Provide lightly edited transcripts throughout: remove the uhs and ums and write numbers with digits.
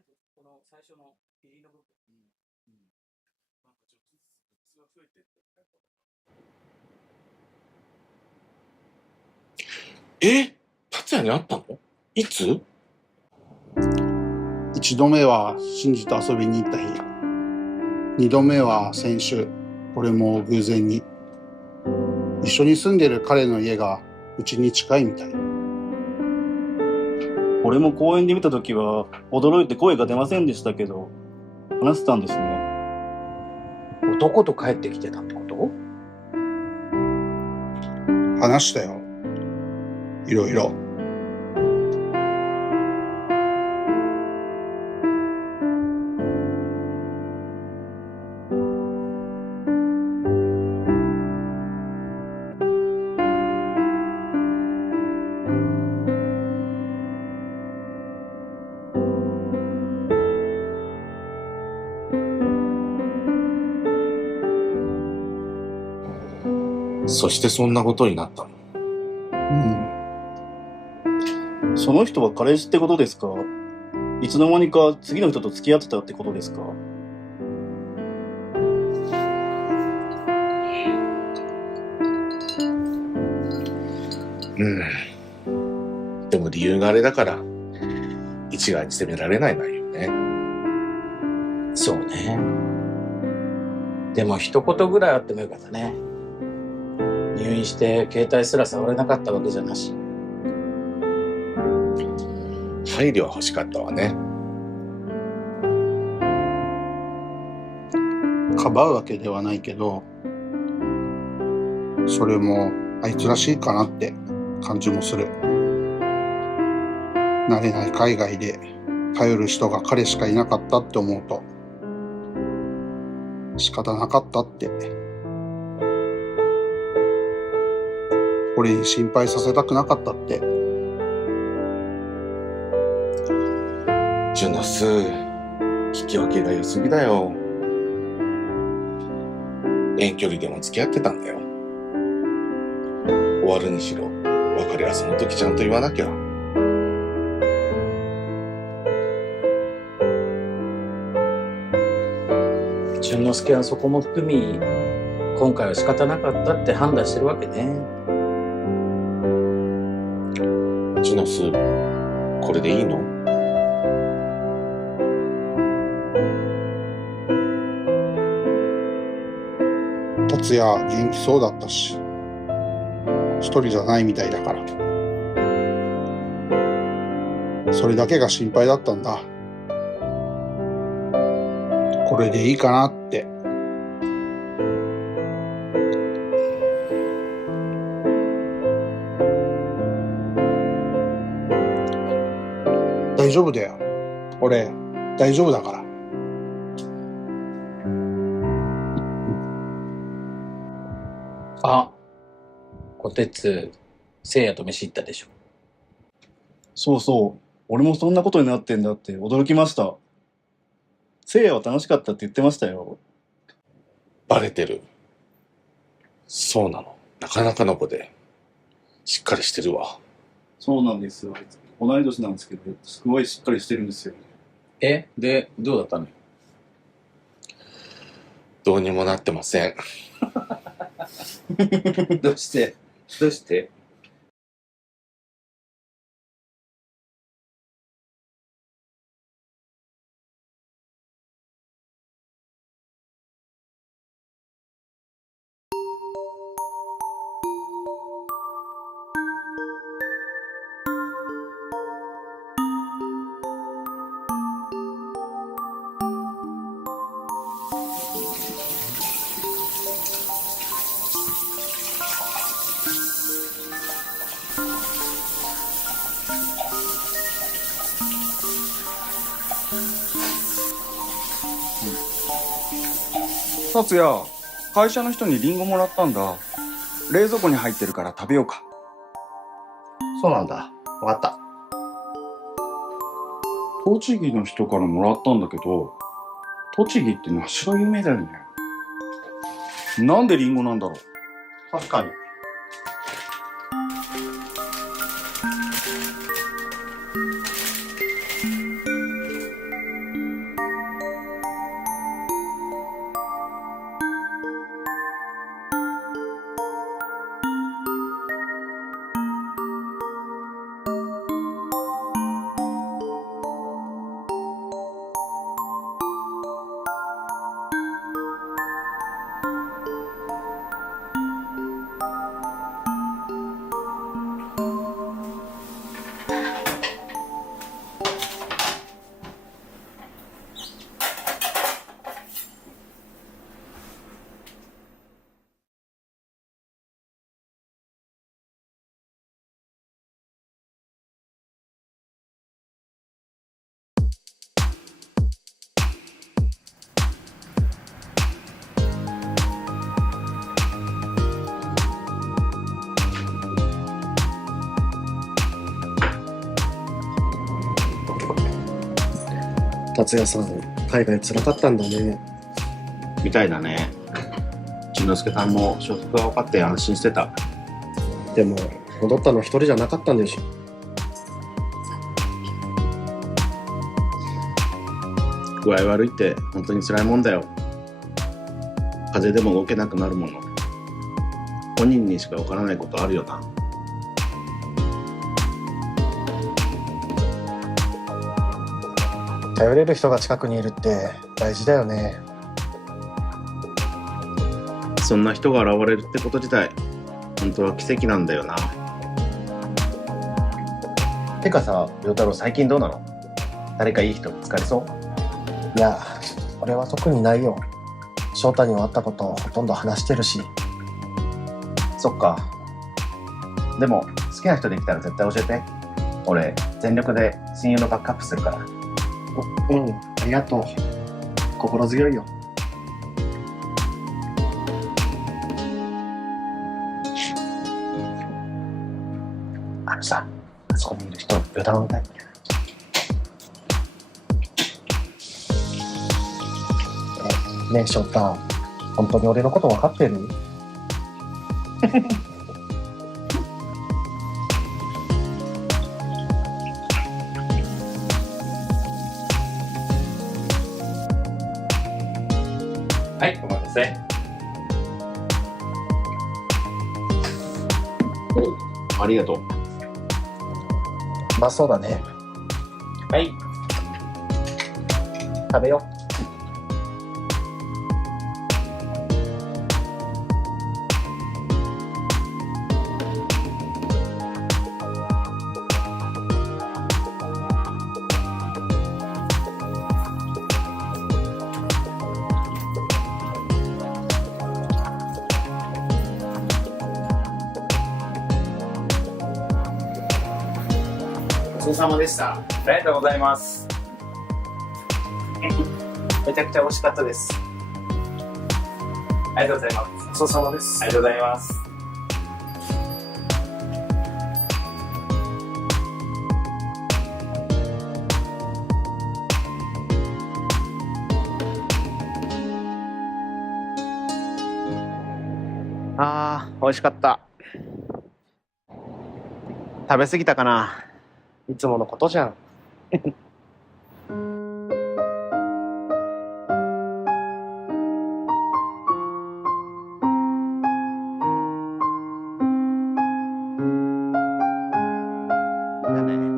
この最初の入りの部分。なんかちょっとずつが増えてって。達也に会ったの？いつ？一度目は真治と遊びに行った日。二度目は先週、俺も偶然に。一緒に住んでる彼の家がうちに近いみたい。俺も公園で見たときは驚いて声が出ませんでしたけど、話してたんですね。男と帰ってきてたってこと？話したよ。いろいろ。そしてそんなことになったの？その人は彼氏ってことですか？いつの間にか次の人と付き合ってたってことですか？でも理由があれだから一概に責められない内容ね。そうね。でも一言ぐらいあってもよかったね。入院して携帯すら触れなかったわけじゃなし。配慮は欲しかったわね。かばうわけではないけど、それもあいつらしいかなって感じもする。慣れない海外で頼る人が彼しかいなかったって思うと仕方なかったって。俺に心配させたくなかったって。ジュノス、引き分けが良すぎだよ。遠距離でも付き合ってたんだよ。終わるにしろ別れはその時ちゃんと言わなきゃ。淳之介はそこも含み、今回は仕方なかったって判断してるわけね。ジュノス、これでいいの？達也元気そうだったし、一人じゃないみたいだから。それだけが心配だったんだ。これでいいかなって。大丈夫だよ。俺、大丈夫だから。あ、こてつ、せいやと飯行ったでしょ。そうそう。俺もそんなことになってんだって驚きました。せいやは楽しかったって言ってましたよ。バレてる。そうなの。なかなかの子でしっかりしてるわ。そうなんですよ。同い年なんですけど、すごいしっかりしてるんですよね。で、どうだったの？どうにもなってません。どうして達也、会社の人にリンゴもらったんだ。冷蔵庫に入ってるから食べようか。そうなんだ。わかった。栃木の人からもらったんだけど、栃木って梨が有名だよね。なんでリンゴなんだろう。確かに。達也さん、海外辛かったんだね。みたいだね。千之助さんも所属が分かって安心してた。でも、戻ったの一人じゃなかったんでしょ。具合悪いって本当に辛いもんだよ。風邪でも動けなくなるもの。本人にしか分からないことあるよな。頼れる人が近くにいるって大事だよね。そんな人が現れるってこと自体、本当は奇跡なんだよな。てかさ、陽太郎最近どうなの？誰かいい人見つかりそう？いや、俺は特にないよ。翔太には会ったことほとんど話してるし。そっか。でも好きな人できたら絶対教えて。俺全力で親友のバックアップするから。うん、ありがとう。心強いよ。あのさ、あそこにいる人、陽太郎みたい。ねえ、翔太、本当に俺のこと分かってる？はい、お待たせ。ありがとう。うまそうだね。はい。食べよごちそうさまでした。ありがとうございます。めちゃくちゃ美味しかったです。ありがとうございます。う。ごちそうさまです。ありがとうございます。美味しかった。食べ過ぎたかな。いつものことじゃん。だね。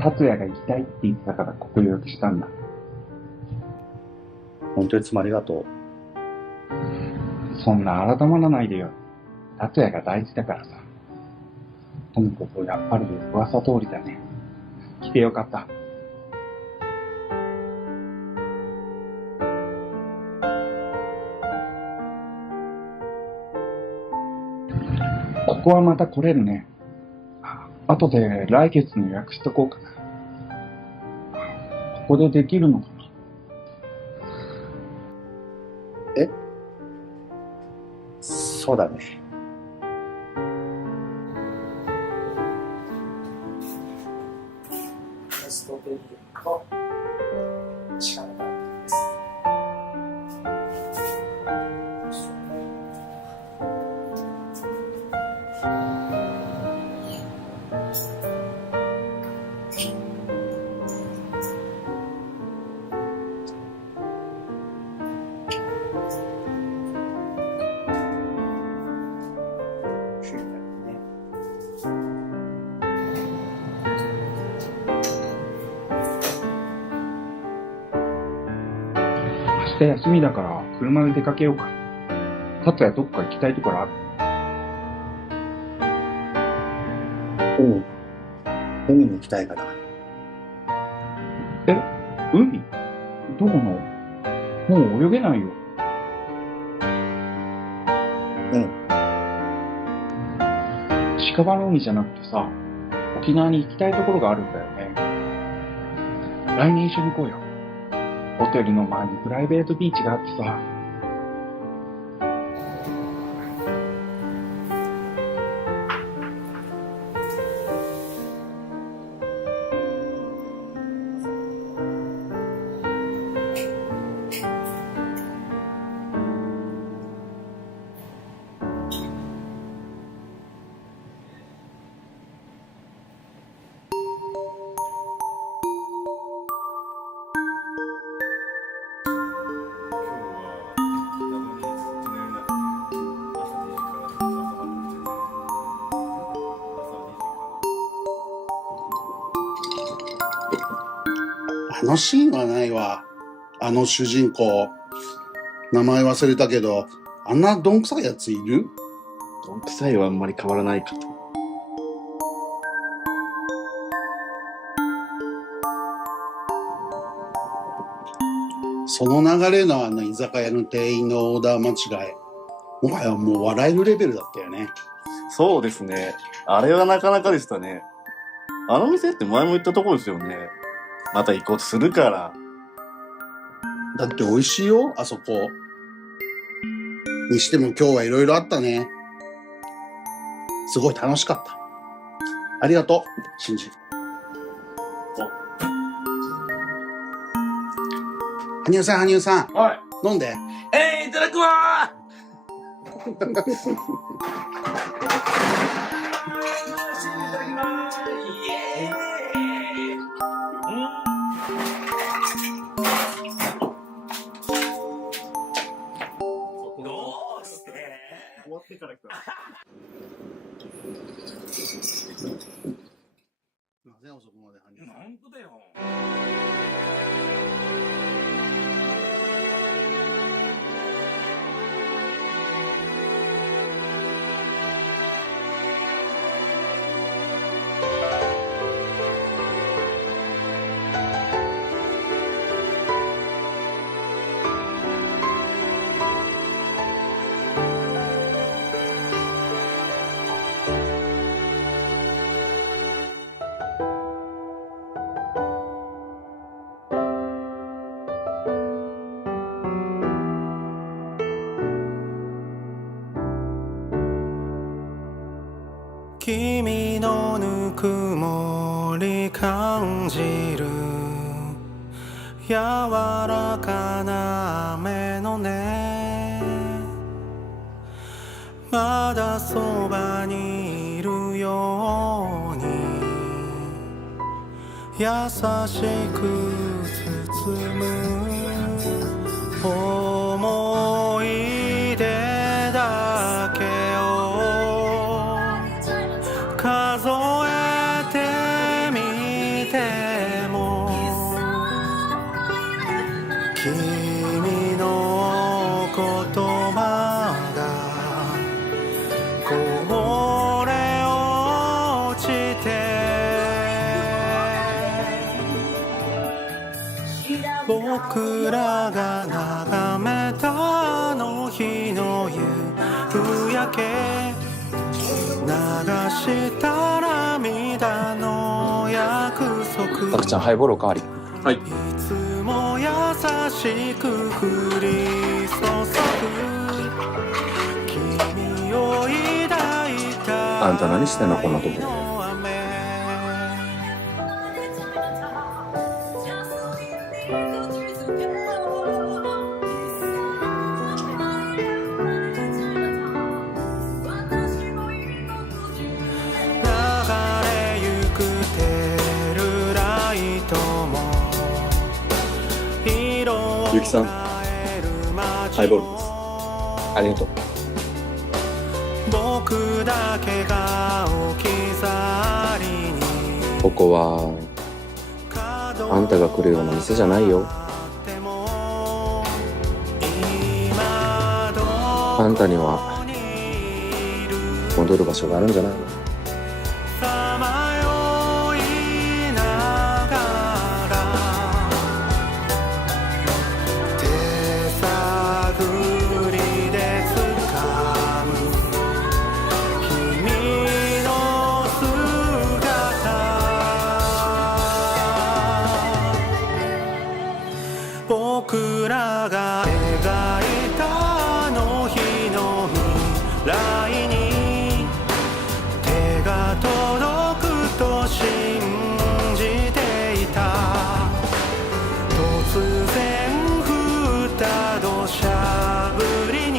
達也が行きたいって言ってたからここ予約したんだ。本当にいつもありがとう。そんな改まらないでよ。達也が大事だからさ。とにかくやっぱり噂通りだね。来てよかった。ここはまた来れるね。あ後で来月の予約しとこうかな。ここでできるのかな。そうだね。テストベリーとシャンパンです。明日休みだから車で出かけようか。達也どっか行きたいところある？海に行きたいから。海？どこの？もう泳げないよ。近場の海じゃなくてさ、沖縄に行きたいところがあるんだよね。来年一緒に行こうよ。ホテルの前にプライベートビーチがあってさ。あのシーンはないわ。あの主人公。名前忘れたけど、あんなどんくさいやついる？どんくさいはあんまり変わらないかと。その流れのあの居酒屋の店員のオーダー間違い。もはやもう笑えるレベルだったよね。そうですね。あれはなかなかでしたね。あの店って前も言ったところですよね。また行こうとするから。だって美味しいよ、あそこ。にしても今日はいろいろあったね。すごい楽しかった。ありがとう、シンジ。羽生さん、羽生さん。はい。飲んで。いただくわー。いただきます。イエーイ。どうして？終わってから来た。なぜ遅くまで羽生さん。本当だよ。君のぬくもり感じる柔らかな雨の音まだそばにいるように優しく包む思い出だけを数えてみても君の言葉がこれ落ちて僕らが眺めたあの日の夕焼けした涙の約束たくちゃんハイボールおかわり。はい。いつも優しく降り注ぐ君を抱いたあんた何してんのこんなとこ。ゆきさん、ハイボールです。ありがとう。僕だけが置き去りにここはあんたが来るような店じゃないよ。あんたには戻る場所があるんじゃないの？さまよいながら手探りで掴む君の姿僕らが描いたあの日の未来に手が届くと信じていた突然降った土砂降りに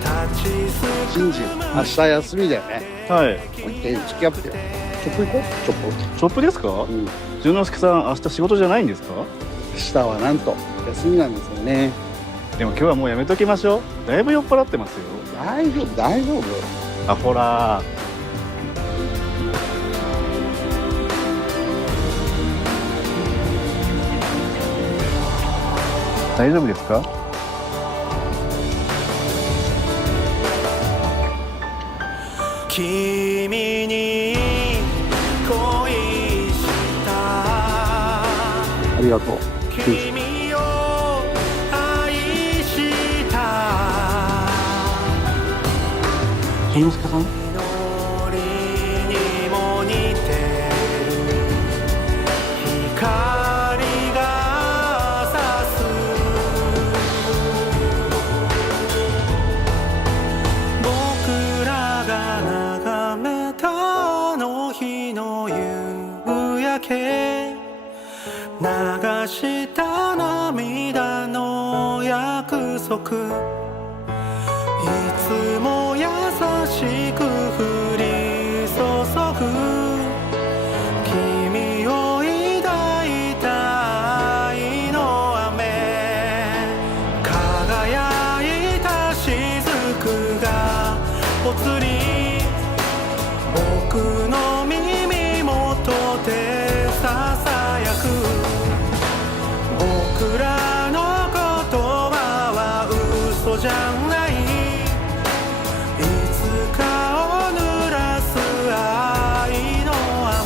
立ちすシンジ、明日休みだよね。はい。もう一回付き合ってよ。チョップ行こう。チョップ。ショップですか？うん。淳之介さん、明日仕事じゃないんですか？明日はなんと休みなんですよね。でも今日はもうやめときましょう。だいぶ酔っ払ってますよ。大丈夫、大丈夫。あ、ほら。大丈夫ですか？君に恋したありがとう。君を愛した淳之介さん？祈りにも似てる光が差す僕らが眺めたあの日の夕焼け流した涙の約束いつも優しく降り注ぐ君を抱いた愛の雨輝いた雫がぽつり僕の耳元でささやく僕らの言葉は嘘じゃないいつかを濡らす愛の雨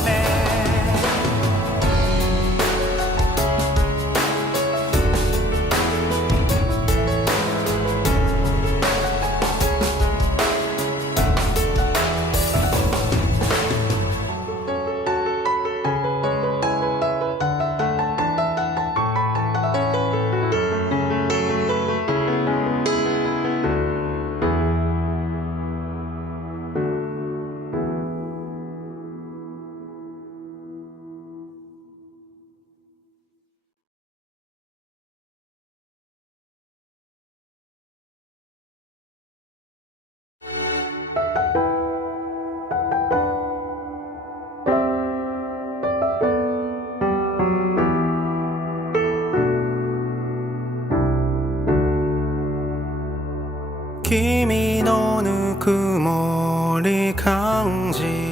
君のぬくもり感じ